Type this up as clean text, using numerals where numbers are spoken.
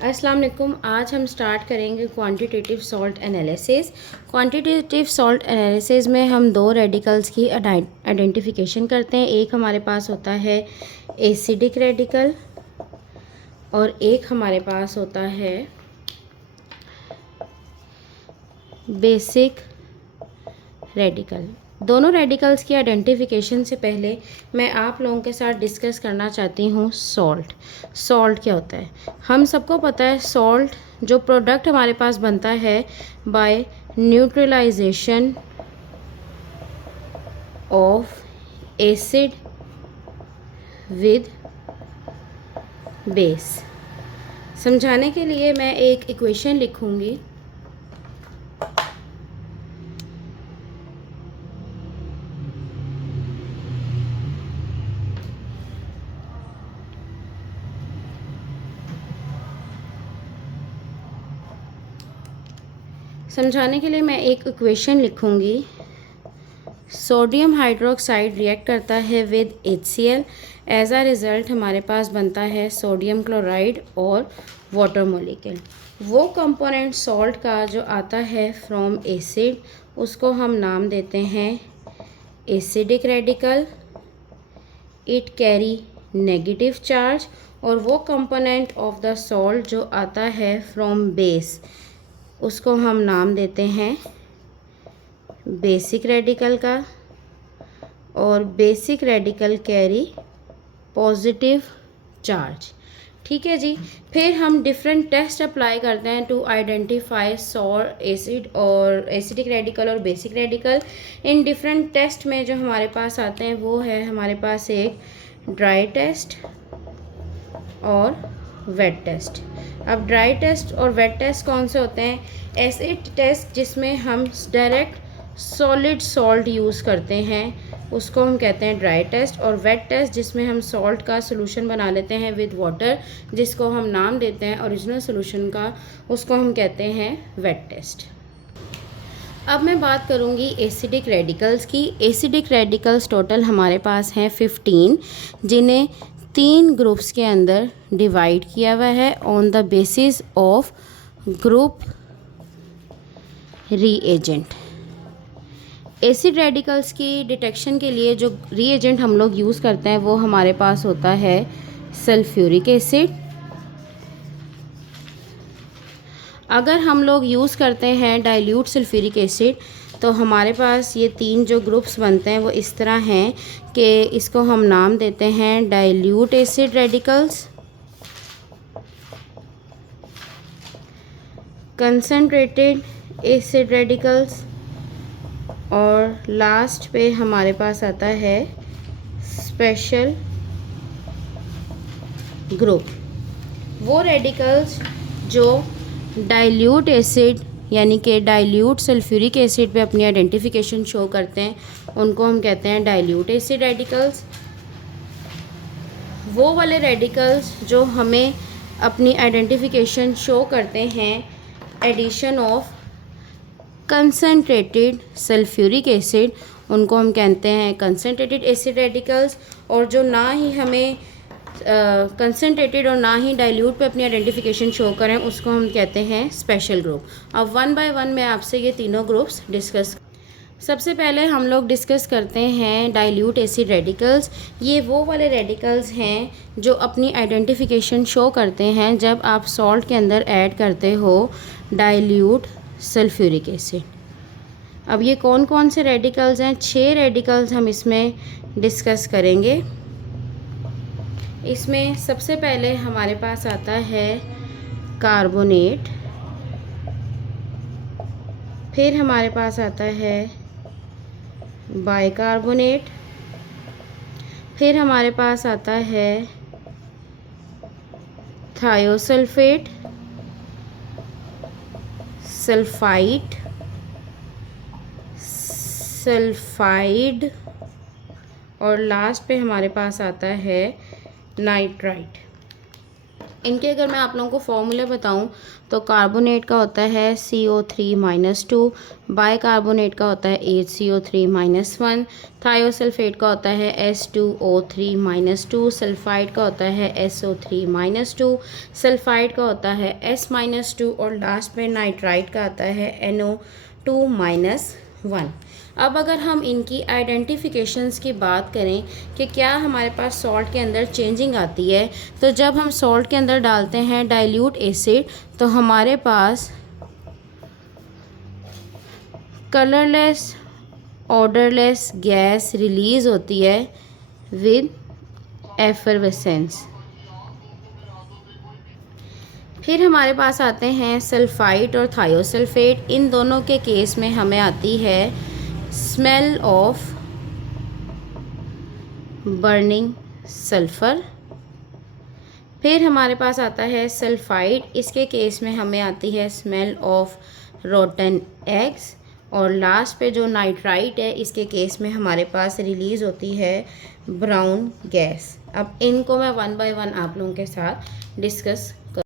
अस्सलाम वालेकुम। आज हम स्टार्ट करेंगे quantitative salt analysis. Quantitative salt analysis में हम दो रेडिकल्स की आइडेंटिफिकेशन करते हैं। एक हमारे पास होता है एसिडिक रेडिकल और एक हमारे पास होता है बेसिक रेडिकल। दोनों रेडिकल्स की आइडेंटिफिकेशन से पहले मैं आप लोगों के साथ डिस्कस करना चाहती हूँ सॉल्ट क्या होता है। हम सबको पता है सॉल्ट जो प्रोडक्ट हमारे पास बनता है by neutralization of acid with base. समझाने के लिए मैं एक इक्वेशन लिखूँगी। सोडियम हाइड्रोक्साइड रिएक्ट करता है with HCl। As a result हमारे पास बनता है सोडियम क्लोराइड और वाटर मॉलिक्यूल। वो कंपोनेंट सॉल्ट का जो आता है फ्रॉम एसिड उसको हम नाम देते हैं acidic radical. It carry negative charge. और वो कंपोनेंट ऑफ द सॉल्ट जो आता है फ्रॉम बेस उसको हम नाम देते हैं बेसिक रेडिकल का। और basic radical carry positive charge. ठीक है जी। फिर हम डिफरेंट टेस्ट अप्लाई करते हैं टू आइडेंटिफाई एसिड और एसिडिक रेडिकल और बेसिक रेडिकल। इन डिफरेंट टेस्ट में जो हमारे पास आते हैं वो है हमारे पास एक ड्राई टेस्ट और वेट टेस्ट। अब ड्राई टेस्ट और वेट टेस्ट कौन से होते हैं? एसिड टेस्ट जिसमें हम डायरेक्ट सॉलिड सॉल्ट यूज़ करते हैं उसको हम कहते हैं ड्राई टेस्ट। और वेट टेस्ट जिसमें हम सॉल्ट का सोल्यूशन बना लेते हैं विद वाटर जिसको हम नाम देते हैं ओरिजिनल सोल्यूशन का, उसको हम कहते हैं वेट टेस्ट। अब मैं बात करूंगी एसिडिक रेडिकल्स की। एसिडिक रेडिकल्स टोटल हमारे पास हैं 15 जिन्हें 3 ग्रुप्स के अंदर डिवाइड किया हुआ है on the basis of group reagent. Acid radicals की डिटेक्शन के लिए जो रीएजेंट हम लोग यूज़ करते हैं वो हमारे पास होता है सल्फ्यूरिक एसिड। अगर हम लोग यूज़ करते हैं डाइल्यूट सल्फ्यूरिक एसिड तो हमारे पास ये 3 जो ग्रुप्स बनते हैं वो इस तरह हैं कि इसको हम नाम देते हैं dilute acid radicals, concentrated acid radicals और लास्ट पे हमारे पास आता है स्पेशल ग्रुप। वो रेडिकल्स जो डाइल्यूट एसिड यानी कि डाइल्यूट सल्फ्यूरिक एसिड पे अपनी आइडेंटिफिकेशन शो करते हैं उनको हम कहते हैं डाइल्यूट एसिड रेडिकल्स। वो वाले रेडिकल्स जो हमें अपनी आइडेंटिफिकेशन शो करते हैं addition of concentrated sulphuric acid उनको हम कहते हैं कंसनट्रेटेड एसिड रेडिकल्स। और जो ना ही हमें कंसनट्रेटेड और ना ही डाइल्यूट पे अपनी आइडेंटिफिकेशन शो करें उसको हम कहते हैं स्पेशल ग्रुप। अब वन बाय वन मैं आपसे ये तीनों ग्रुप्स डिस्कस। सबसे पहले हम लोग डिस्कस करते हैं डाइल्यूट एसिड रेडिकल्स। ये वो वाले रेडिकल्स हैं जो अपनी आइडेंटिफिकेशन शो करते हैं जब आप सॉल्ट के अंदर ऐड करते हो डाइल्यूट सल्फ्यूरिक एसिड। अब ये कौन कौन से रेडिकल्स हैं? 6 रेडिकल्स हम इसमें डिस्कस करेंगे। इसमें सबसे पहले हमारे पास आता है कार्बोनेट, फिर हमारे पास आता है बाइकार्बोनेट, फिर हमारे पास आता है थायोसल्फेट, सल्फाइड और लास्ट पे हमारे पास आता है नाइट्राइट। इनके अगर मैं आप लोगों को फॉर्मूले बताऊं तो कार्बोनेट का होता है CO3-2, बाइकार्बोनेट का होता है HCO3-1, थायोसल्फेट का होता है S2O3-2, सल्फाइड का होता है SO3-2, सल्फाइड का होता है S-2 और लास्ट में नाइट्राइट का आता है NO2-1। अब अगर हम इनकी आइडेंटिफिकेशंस की बात करें कि क्या हमारे पास सॉल्ट के अंदर चेंजिंग आती है, तो जब हम सॉल्ट के अंदर डालते हैं डाइल्यूट एसिड तो हमारे पास कलरलेस ऑर्डरलेस गैस रिलीज़ होती है विद एफरवेसेंस। फिर हमारे पास आते हैं सल्फाइड और थायोसल्फेट। इन दोनों के केस में हमें आती है स्मेल ऑफ बर्निंग सल्फ़र। फिर हमारे पास आता है सल्फाइड, इसके केस में हमें आती है स्मेल ऑफ रोटन एग्स। और लास्ट पे जो नाइट्राइट है इसके केस में हमारे पास रिलीज़ होती है ब्राउन गैस। अब इनको मैं 1 बाय 1 आप लोगों के साथ डिस्कस